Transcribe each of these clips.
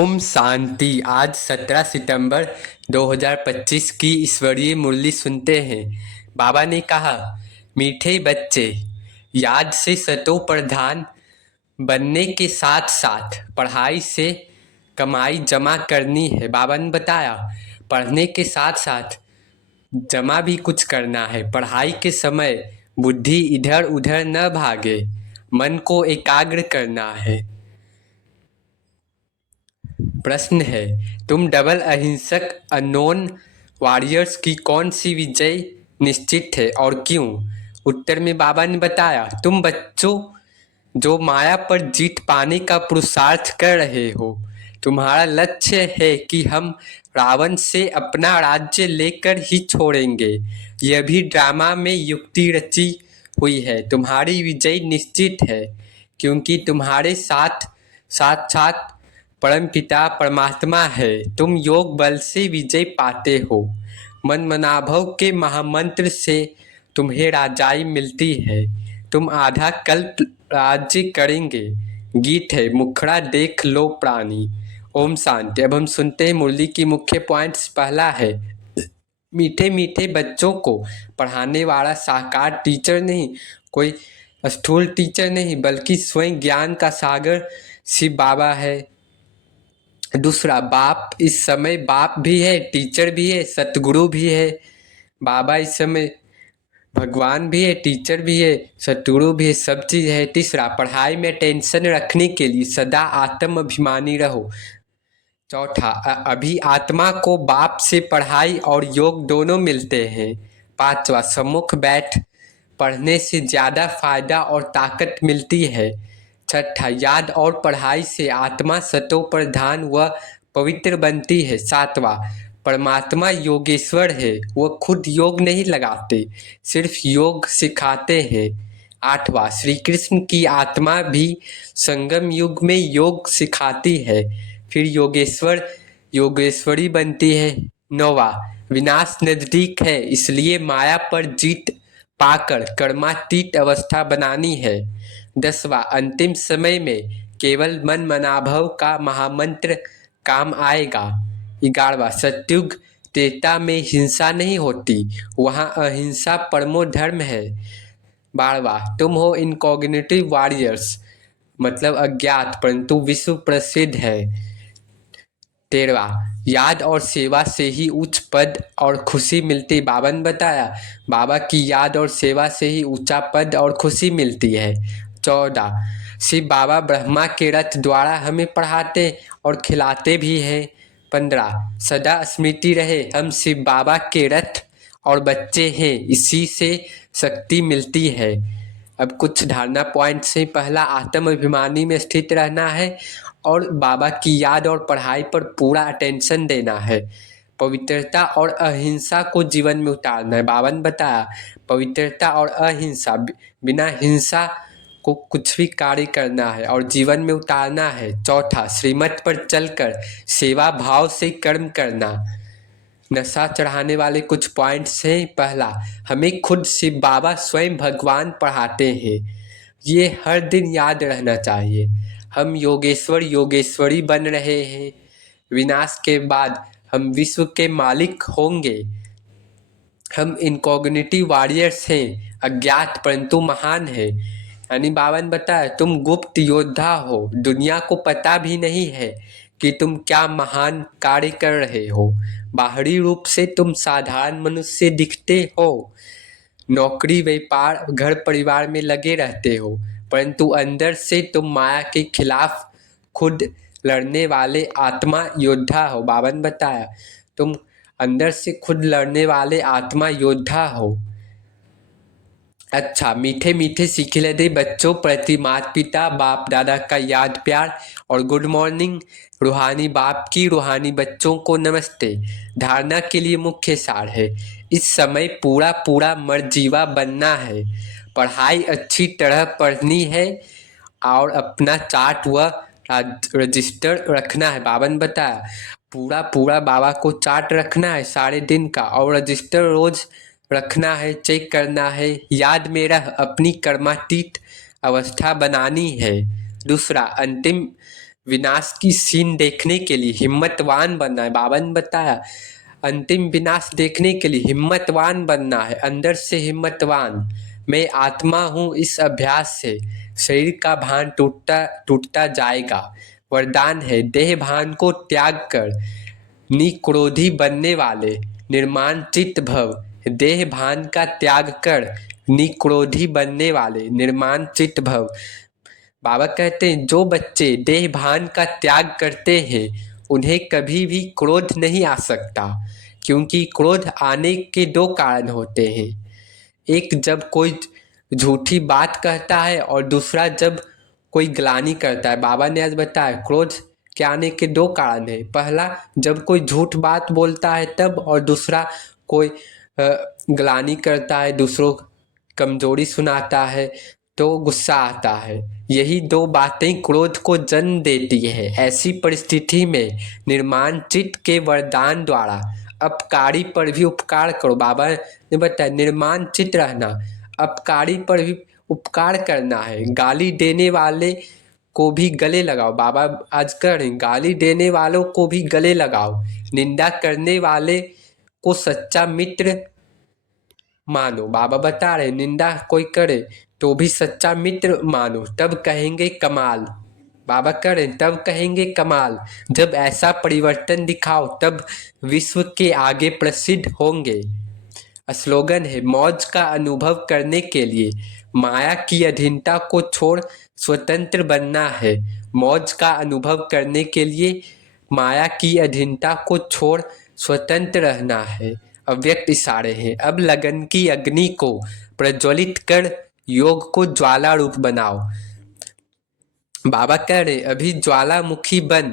ओम शांति। आज 17 सितंबर 2025 की ईश्वरीय मुरली सुनते हैं। बाबा ने कहा, मीठे बच्चे, याद से सतो प्रधान बनने के साथ साथ पढ़ाई से कमाई जमा करनी है। बाबा ने बताया, पढ़ने के साथ साथ जमा भी कुछ करना है। पढ़ाई के समय बुद्धि इधर उधर न भागे, मन को एकाग्र करना है। प्रश्न है, तुम डबल अहिंसक अननोन वॉरियर्स की कौन सी विजय निश्चित है और क्यों? उत्तर में बाबा ने बताया, तुम बच्चों जो माया पर जीत पाने का पुरुषार्थ कर रहे हो, तुम्हारा लक्ष्य है कि हम रावण से अपना राज्य लेकर ही छोड़ेंगे। यह भी ड्रामा में युक्ति रची हुई है। तुम्हारी विजय निश्चित है क्योंकि तुम्हारे साथ साक्षात परमपिता परमात्मा है। तुम योग बल से विजय पाते हो। मन मनाभव के महामंत्र से तुम्हें राजाई मिलती है। तुम आधा कल्प राज्य करेंगे। गीत है, मुखड़ा देख लो प्राणी। ओम शांति। अब हम सुनते हैं मुरली की मुख्य पॉइंट्स। पहला है, मीठे मीठे बच्चों को पढ़ाने वाला साकार टीचर नहीं, कोई स्थूल टीचर नहीं, बल्कि स्वयं ज्ञान का सागर शिव बाबा है। दूसरा, बाप इस समय बाप भी है, टीचर भी है, सतगुरु भी है। बाबा इस समय भगवान भी है, टीचर भी है, सतगुरु भी है, सब चीज़ है। तीसरा, पढ़ाई में टेंशन रखने के लिए सदा आत्म अभिमानी रहो। चौथा, अभी आत्मा को बाप से पढ़ाई और योग दोनों मिलते हैं। पांचवा, सम्मुख बैठ पढ़ने से ज़्यादा फायदा और ताकत मिलती है। छठा, याद और पढ़ाई से आत्मा सतो प्रधान व पवित्र बनती है। सातवां, परमात्मा योगेश्वर है, वह खुद योग नहीं लगाते, सिर्फ योग सिखाते हैं। आठवां, श्री कृष्ण की आत्मा भी संगम युग में योग सिखाती है, फिर योगेश्वर योगेश्वरी बनती है। नौवां, विनाश नजदीक है, इसलिए माया पर जीत पाकर कर्मातीत अवस्था बनानी है। 10वां, अंतिम समय में केवल मन मनाभव का महामंत्र काम आएगा। 11वां, सत्युग त्रेता में हिंसा नहीं होती, वहाँ अहिंसा परमो धर्म है। 12वां, तुम हो इनकॉग्निटिव वॉरियर्स, मतलब अज्ञात परंतु विश्व प्रसिद्ध है। 13वां, याद और सेवा से ही उच्च पद और खुशी मिलती। बाबा ने बताया, बाबा की याद और सेवा से ही ऊंचा पद और खुशी मिलती है। 14, शिव बाबा ब्रह्मा के रथ द्वारा हमें पढ़ाते और खिलाते भी हैं। 15, सदा स्मृति रहे, हम शिव बाबा के रथ और बच्चे हैं, इसी से शक्ति मिलती है। अब कुछ धारणा पॉइंट से, पहला, आत्म अभिमानी में स्थित रहना है और बाबा की याद और पढ़ाई पर पूरा अटेंशन देना है। पवित्रता और अहिंसा को जीवन में उतारना है। बाबा ने बताया, पवित्रता और अहिंसा, बिना हिंसा को कुछ भी कार्य करना है और जीवन में उतारना है। चौथा, श्रीमत पर चलकर सेवा भाव से कर्म करना। नशा चढ़ाने वाले कुछ पॉइंट्स हैं। पहला, हमें खुद शिव बाबा स्वयं भगवान पढ़ाते हैं, ये हर दिन याद रहना चाहिए। हम योगेश्वर योगेश्वरी बन रहे हैं, विनाश के बाद हम विश्व के मालिक होंगे। हम इनकॉग्निटिव वॉरियर्स हैं, अज्ञात परंतु महान है। यानी बाबा ने बताया, तुम गुप्त योद्धा हो, दुनिया को पता भी नहीं है कि तुम क्या महान कार्य कर रहे हो। बाहरी रूप से तुम साधारण मनुष्य दिखते हो, नौकरी व्यापार घर परिवार में लगे रहते हो, परंतु अंदर से तुम माया के खिलाफ खुद लड़ने वाले आत्मा योद्धा हो। बाबा ने बताया, तुम अंदर से खुद लड़ने वाले आत्मा योद्धा हो। अच्छा, मीठे मीठे सिखिलदे बच्चों प्रति माता पिता बाप दादा का याद प्यार और गुड मॉर्निंग। रूहानी बाप की रूहानी बच्चों को नमस्ते। धारणा के लिए मुख्य सार है, इस समय पूरा पूरा मर्जीवा बनना है, पढ़ाई अच्छी तरह पढ़नी है और अपना चार्ट व रजिस्टर रखना है। बाबा ने बताया, पूरा पूरा बाबा को चार्ट रखना है सारे दिन का और रजिस्टर रोज रखना है, चेक करना है, याद में रह अपनी कर्मातीत अवस्था बनानी है। दूसरा, अंतिम विनाश की सीन देखने के लिए हिम्मतवान बनना है। बाबा ने बताया अंतिम विनाश देखने के लिए हिम्मतवान बनना है, अंदर से हिम्मतवान। मैं आत्मा हूँ, इस अभ्यास से शरीर का भान टूटता टूटता जाएगा। वरदान है, देह भान को त्याग कर निक्रोधी बनने वाले निर्माण चित्त भव। देह भान का त्याग कर निक्रोधी बनने वाले निर्माण चित्त भव। बाबा कहते हैं जो बच्चे देह भान का त्याग करते हैं उन्हें कभी भी क्रोध नहीं आ सकता, क्योंकि क्रोध आने के दो कारण होते हैं। एक जब कोई झूठी बात कहता है और दूसरा जब कोई ग्लानि करता है। बाबा ने आज बताया क्रोध के आने के दो कारण है। पहला जब कोई झूठ बात बोलता है तब, और दूसरा कोई ग्लानि करता है, दूसरों कमजोरी सुनाता है तो गुस्सा आता है। यही दो बातें क्रोध को जन्म देती है। ऐसी परिस्थिति में निर्माण चित्त के वरदान द्वारा अपकारी पर भी उपकार करो। बाबा ने बताया निर्माण चित्त रहना, अपकारी पर भी उपकार करना है। गाली देने वाले को भी गले लगाओ। बाबा आज कर रहे हैं, गाली देने वालों को भी गले लगाओ। निंदा करने वाले को सच्चा मित्र मानो। बाबा बता रहे निंदा कोई करे तो भी सच्चा मित्र मानो, तब कहेंगे कमाल। बाबा करें तब कहेंगे कमाल। जब ऐसा परिवर्तन दिखाओ तब विश्व के आगे प्रसिद्ध होंगे। स्लोगन है, मौज का अनुभव करने के लिए माया की अधीनता को छोड़ स्वतंत्र बनना है। मौज का अनुभव करने के लिए माया की अधीनता को छोड़ स्वतंत्र रहना है। अव्यक्त इशारे हैं। अब लगन की अग्नि को प्रज्वलित कर योग को ज्वाला रूप बनाओ। बाबा कह रहे अभी ज्वालामुखी बन,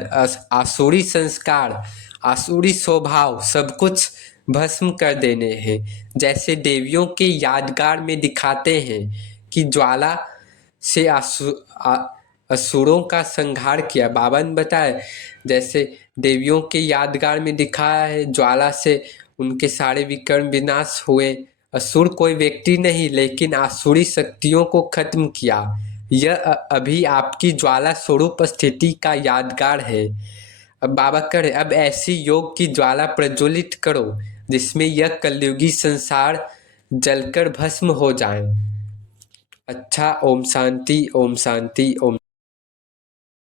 आसुरी संस्कार आसुरी स्वभाव सब कुछ भस्म कर देने हैं। जैसे देवियों के यादगार में दिखाते हैं कि ज्वाला से असुरों का संहार किया। बाबा ने बताया जैसे देवियों के यादगार में दिखाया है ज्वाला से उनके सारे विकर्म विनाश हुए। असुर कोई व्यक्ति नहीं लेकिन आसुरी शक्तियों को खत्म किया। यह अभी आपकी ज्वाला स्वरूप स्थिति का यादगार है। अब बाबा करें अब ऐसी योग की ज्वाला प्रज्वलित करो जिसमें यह कलयुगी संसार जलकर भस्म हो जाए। अच्छा, ओम शांति ओम शांति ओम।